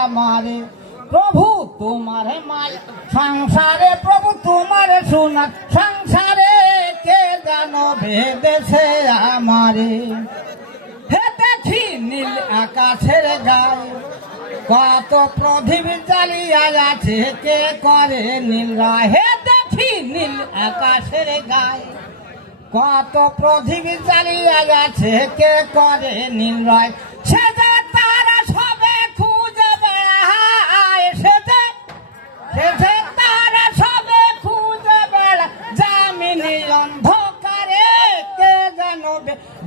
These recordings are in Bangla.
আমারে, প্রভু, তোমার মায়া, সংসারে প্রভু, তোমার সোনা সংসারে কে জানো ভেবেছে আমারে? হে নীল আকাশের গায়ে, কত প্রদীপ জ্বালিয়া আছে, কে করে নীল রায়? দেখি নীল আকাশের গায়ে, কত প্রদীপ জ্বালিয়া আছে, কে করে নীল রায়? সে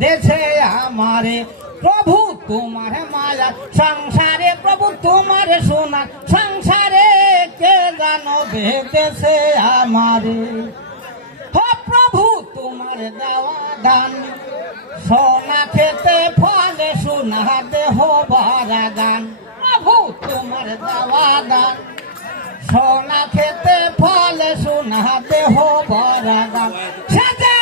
দেশে আমারে প্রভু তোমার মায়া, সংসারে প্রভু তোমার সোনা, সংসারে কে জানো বেদেশে আমারে? প্রভু তোমার দেওয়া দান, সোনা খেতে ফলে সোনা দেহ ভরা গান। প্রভু তোমার দেওয়া দান, সোনা খেতে ফলে সোনা দেহ ভরা গান। সে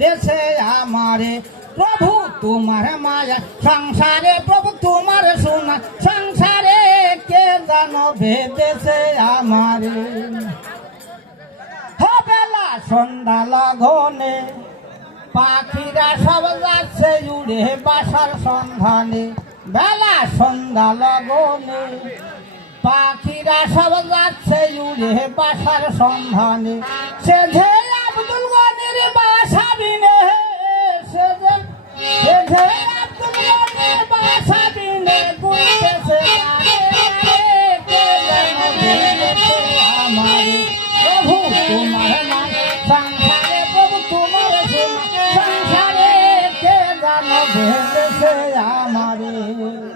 দেশে আমারে, প্রভু তোমার মায়া, সংসারে প্রভু তোমার সোনা, সংসারে কে জানো ভেদেছে আমারে? বেলা সন্ধ্যা লগনে, পাখিরা সব যাচ্ছে উড়ে বাসার সন্ধানে। বেলা সন্ধ্যা লগনে, পাখিরা সব যাচ্ছে উড়ে বাসার সন্ধানে। সে ભેટ છે આ મારી.